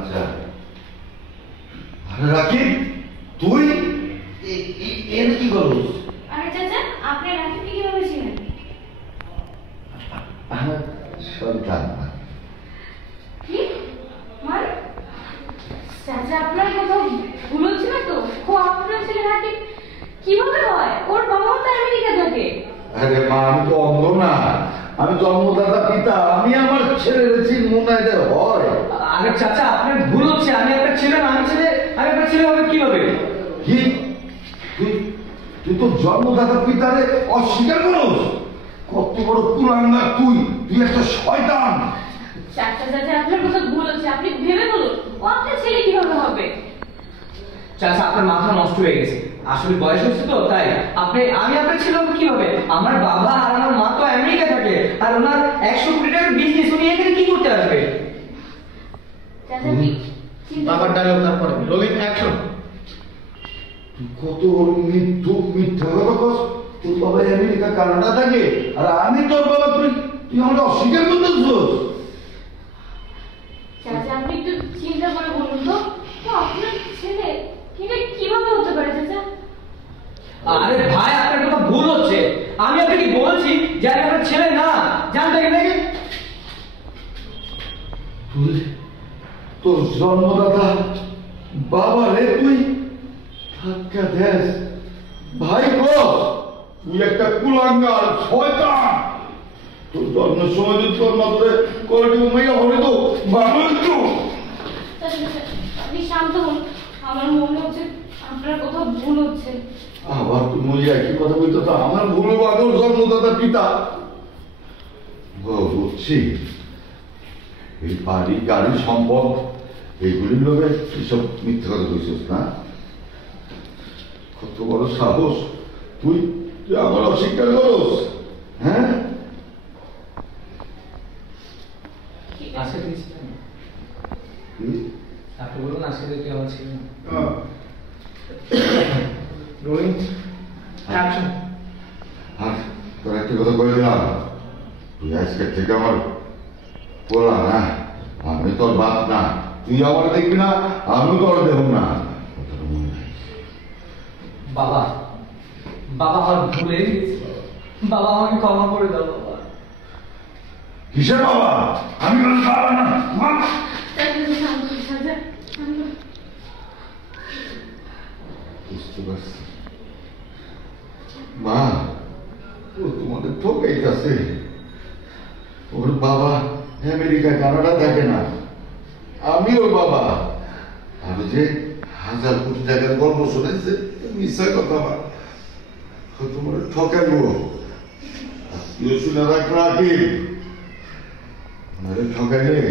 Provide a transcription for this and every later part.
আচ্ছা, আরে রাকিব তুই এর কি করছিস? আরে চাচা, আপনি রাকিবকে কিভাবে চিনেন? আমার সন্তান। কি মানে? চাচা আপনার কোথাও ভুল হচ্ছে না তো? ও আপনার ছেলে রাকিব কিভাবে হয়? ওর বাবা তো আমেরিকা থাকে। আরে মা, আমি তো অন্ধ না, আমি জন্মদাতা পিতা, আমি আমার ছেলের চিনব না, এটা হয়? আরে চাচা, আপনার ভুল হচ্ছে। আমি আপনার ছেলে না, আমি আপনার ছেলে হবে কিভাবে? কি তুই তুই তো জন্মদাতা পিতারে অস্বীকার করস? কত বড় কুলাঙ্গার তুই! তুই একটা শয়তান। চাচা চাচা, আপনার কোথাও ভুল হচ্ছে, আপনি ভেবে বলুন ও আপনার ছেলে কিভাবে হবে? চাচা, আপনার মাথা নষ্ট হয়ে গেছে। আসলে বয়স হচ্ছে তো, তাই আমি আপনার ছেলে হবে কিভাবে? আমার বাবা আর আমার মা তো আমেরিকা থাকে, আর ওনার 100 কোটি টাকার বিজনেস, উনি এখানে কি করতে আসবে? চাচা কি বাবার ডায়লগ, তারপরে রোলিং অ্যাকশন। তুই কত বড় মিথ্যা কথা কস! তোর বাবা আমেরিকা কানাডা থাকে, আর আমি তোর বাবা, তুই তুই আমাকে অস্বীকার করতেছিস? চাচা আপনি একটু চিন্তা করে বলুন তো, আপনার ছেলে এটা কিভাবে হতে পারে চাচা? আরে ভাই, আপনার কথা ভুল হচ্ছে। আমি আপনাকে বলছি যে আমি আপনার ছেলে না, জানতে নাকি? তুই তোর জন্মদাতা বাবা রে তুই ধাক্কা দেস? ভাই গো, তুই একটা কুলাঙ্গার শয়তান। তোর জন্মের সময় যদি তোর মাত্রে করে মেয়ে হলে তো ভালো হতো। চাচা চাচা, আপনি শান্ত হন। আমার মনে হচ্ছে আপনার কোথাও ভুল হচ্ছে। আবার তুমি একই কথা বলতো, তো আমার ভুল বাদর জন্মদাতা পিতা। বুঝছি, এই বাড়ি গাড়ি সম্পদ এইগুলির লোকে এসব মিথ্যে কথা বলছিস না? কত বড় সাহস! তুই তুই আমার অস্বীকার করস? হ্যাঁ, আজকে তুই ছিলেন না। আপনি বলুন আজকে তুই আমার ছিলেন না। Rolling action. আর তোর একটা কথা বলে দিলাম, তুই আজকের থেকে আমার বলা না, আমি তোর বাপ না। তুই আমার দেখবি না, আমি তোর দেব না। কথাটা মনে রাখিস। বাবা, বাবা আমার ভুলে গেছে। বাবা আমাকে ক্ষমা করে দাও বাবা। কিসের বাবা? আমি কোনো বাবা না। মা! চাচা শান্ত হন, চাচা শান্ত হন। বুঝতে পারছি মা, ও তোমাদের ঠকাইতেছে। ওর বাবা আমেরিকা কানাডা থাকে না, আমি ওর বাবা। আমি যে 1000 কোটি টাকার গল্প শুনেছে, মিথ্যা কথা। তোমার ঠকাইব, তুই শুনে রাখ রাকিব। ঠকাইলে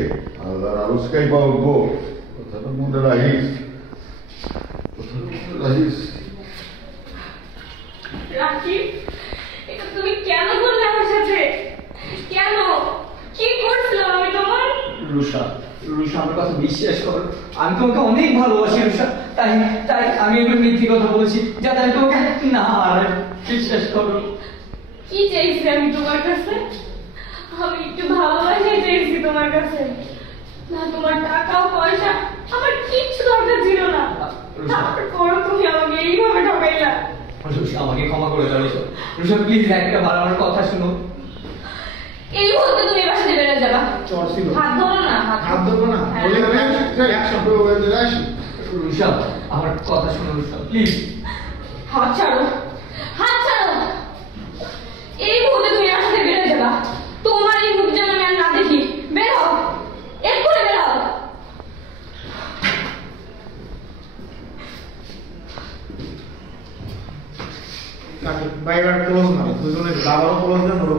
আল্লাহর আরস্কাই পাবো। কথাটা মনে রাখিস, কথাটা মনে রাখিস। রাকিব, এটা তুমি কেন করলে আমার সাথে? কেন? কি করছিলাম আমি তোমার? রুষা, রুষা আমার কথা বিশ্বাস করো, আমি তোমাকে অনেক ভালোবাসি রুষা। তাই তাই আমি এগুলো মিথ্যে কথা বলেছি, যাতে আমি তোমাকে না আর বিশ্বাস করো। কি চাইছি আমি তোমার কাছে? আমি একটু ভালোবাসা চাইছি তোমার কাছে, না তোমার টাকা পয়সা, আমার কিচ্ছু দরকার ছিল না। তারপর তুমি আমাকে এইভাবে ঠকাইলা। রুষা, আমাকে ক্ষমা করে দাও রুষা। রুষা প্লিজ, একটা বার আমার কথা শুনো। এই মুহূর্তে তুমি বাসা থেকে বেরোয় যাবা। চর ছিল। হাত ধরো না, হাত ধরবো না। Rolling action. অ্যাকশন। রুষা, আমার কথা শুনো রুষা প্লিজ। হাত ছাড়ো, হাত ছাড়ো। এই মুহূর্তে তুমি বাসা থেকে বেরোয় যাবা। তোমার এই মুখ যেন আমি আর না দেখি। বের হও, এক্ষুনি বের হও। বাইবার ক্লোজ না, দুজনের বাবারও ক্লোজ দেন, ওরও